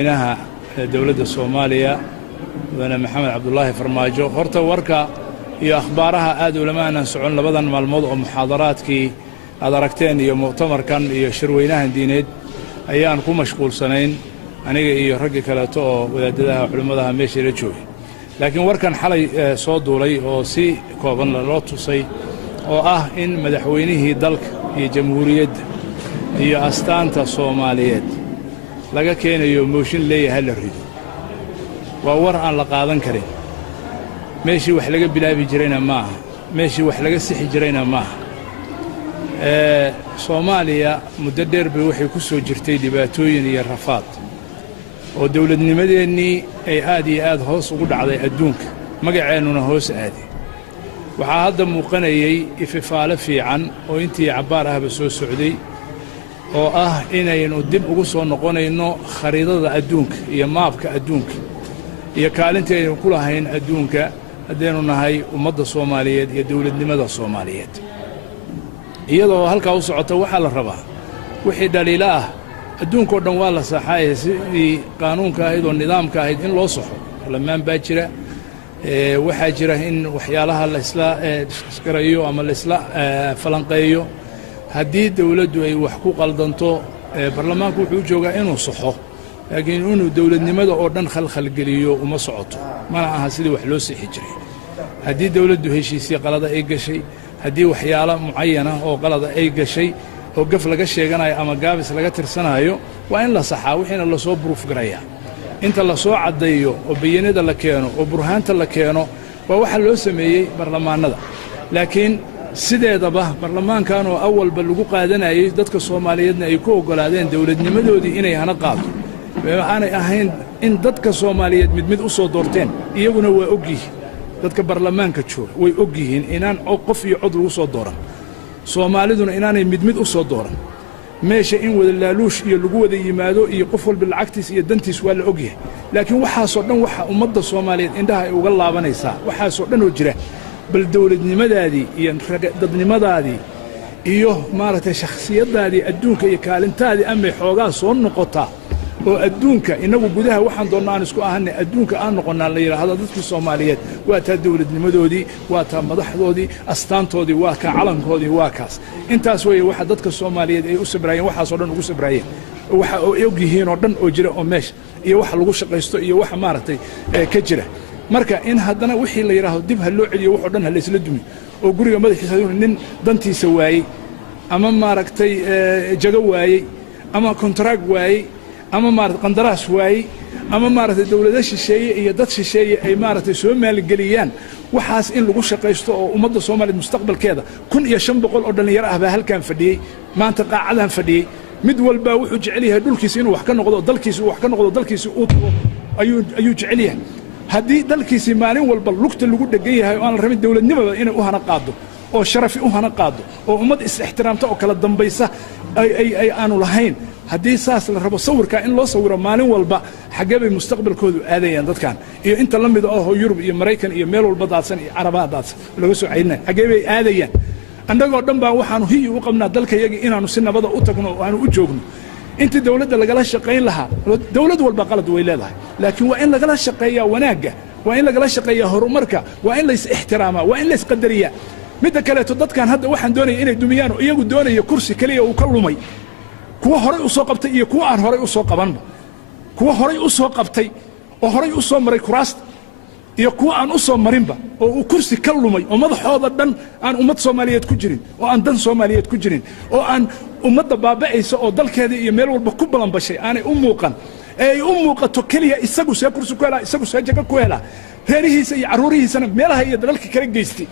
إنها دولة الصومالية وأنا محمد عبد الله فرماجو هرت وركا يا أخبارها آدو لما أنا سعون لبضن مع الموضوع محاضرات كي أدركتين يا مؤتمر كان يشروينها دينيد أيام كو مشغول سنين أنا يرجع كلاتو وذاتها علمها ماشي رجوي لكن وركان حلي صوت دولي أو سي كوبن لوتو سي أو إن مدحوينه دلك هي جمهورية هي أستانتا الصوماليات laga keenayo mooshin leeyahay la rido waa war aan la qaadan karin meeshii wax laga bilaabi jirayna maaha meeshii wax laga sixi jirayna maaha Soomaaliya muddo dheer bay waxay ku soo jirtay dhibaatooyin iyo rafaad oo dawladnimadeennii ay aad iyo aad hoos ugu dhacday adduunka magaceennuna hoos aaday waxaa hadda muuqanayay ififaale fiican oo intii cabaar ahba soo socday oo inaynu dib ugu soo noqonayno khariidada adduunka iyo maabka adduunka iyo kaalinta aynu ku lahayn adduunka hadeenu nahay ummadda Soomaaliyeed iyo dawladnimada Soomaaliyeed iyadoo halka u socota waxa la rabaa wixii dhaliila adduunka oo dhan waa la saxaayay sidii qaanuunka ahayd oo nidaamka ahayd in loo saxo lamaan baa jira waxa jira in waxyaalaha la isla iskarayo ama la isla falanqeeyo haddii dawladdu ay wax ku qaldanto barlamaanku wuxuu joogaa inuu saxo laakiin inuu dawladnimada oo dhan khalkhal geliyo uma socoto mana aha sidii wax loo sixi jiray haddii dawladdu heshiisii qalada ay gashay haddii waxyaalo mucayyana oo qalada ay gashay oo gaf laga sheeganayo ama gaabis laga tirsanayo waa in la saxaa wixiina la soo proof gareeyaa inta la soo cadeeyo oo bayanada la keeno oo burhaanta la keeno waa waxa loo sameeyay barlamaanada laakiin sideedaba barlamaankan oo awalba lagu qaadanayay dadka Soomaaliyeedna ay ku ogolaadeen dawladnimadoodii inay hana qaado aanay ahayn in dadka Soomaaliyeed mid u soo doorteen iyaguna waa ogyihiin dadka barlamaanka jooga way ogyihiin inaan qof iyo cod lagu soo dooran Soomaaliduna inaanay mid u soo dooran meesha in wada laaluush iyo lagu wada yimaado iyo qof walba lacagtiis iyo dantiis waa la ogyahay laakiin waxa soo dhan waxa ummadda Soomaaliyeed indhaha ay uga laabanaysaa waxa soo dhan oo jira bal dawladnimadaadii iyo dadnimadaadii iyo maaragtay shakhsiyadaadii adduunka iyo kaalintaadii ama xoogaa soo noqota oo adduunka inagu gudaha waxaan doonaa aan isku ahanay adduunka aan noqonaa la yiraahdo dadkii Soomaaliyeed waa taa dawladnimadoodii waa taa madaxdoodii astaantoodii waa ka calankoodii waa kaas intaas way waxa dadka Soomaaliyeed ay u sabrayeen waxa soo dhan ugu sabrayeen waxa ay ogyihiin oo dhan oo jira oo meesha iyo waxa lagu shaqaysto iyo waxa maaragtay ka jira marka in haddana wixii la yiraahdo dib ha loo celiyo wax oo dhan la isla dumi oo guriga madaxiisa nin dantiisa waayay ama maaragtay jago waayay ama contract waayay ama maaragtay qandaraas waayay ama maaragtay dawladda shisheeye iyo dad shisheeye ay maaragtay soo maalgeliyaan waxaas in lagu shaqaysto oo ummadda Soomaaliyeed mustaqbalkeeda 1500 oo dhalinyaro ah baa halkan fadhiyay maanta qaacadahan fadhiyay mid walba wuxuu jecel yahay dhulkiisa inuu wax ka noqdo dalkiisa uu ayuu jecel yahay haddii dalkiisii maalin walba lugta lagu dhagan yahay oo aan la rabin dawladnimada inay u hana qaado oo sharafi u hana qaado oo ummad is ixtiraamta oo kala dambaysa ay aanu lahayn haddii saas la rabo sawirka in loo sawiro maalin walba xagee bay mustaqbalkoodu aadayaan dadkan iyo inta la mid ah oo Yurub iyo Mareykan iyo meel walba daadsan iyo Carabaha daadsan laga soo caynay xagee bay aadayaan annagoo dhan baa waxaanu hiyi u qabnaa dalkayaga inaanu si nabada u tagno oo aanu u joogno inta dawladda lagala shaqeyn lahaa dawlad walba qalad way leedahay laakiin waa in lagala shaqeeyaa wanaaga waa in lagala shaqeeyaa horumarka waa in la is ixtiraamaa waa in la is qadariyaa midda kale dadkan hadda waxaan doonaya inay dumiyaan iyagu doonaya kursi kaliya uu ka lumay kuwa horay u soo qabtay iyo kuwa aan horay u soo qabanba kuwa horay u soo qabtay oo horay u soo maray kuraasta iyo kuwa aan u soo marinba oo uu kursi ka lumay oo madaxooda dhan aan ummad Soomaaliyeed ku jirin oo aan dan Soomaaliyeed ku jirin oo aan ummadda baaba'aysa oo dalkeeda iyo meel walba ku balan bashay aanay u muuqan ay u muuqato kaliya isagu see kursi ku helaa isagu see jaga ku helaa reerihiisa iyo caruurihiisana meelaha iyo dalalka kala geystay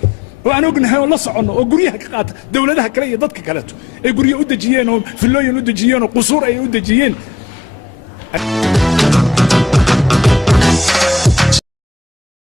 oo aan ognahay oo la socono oo guryaha ka qaata dawladaha kale iyo dadka kale ay guryo u dajiyeen oo filooyin u dajiyeen oo qusuur ay u dajiyeen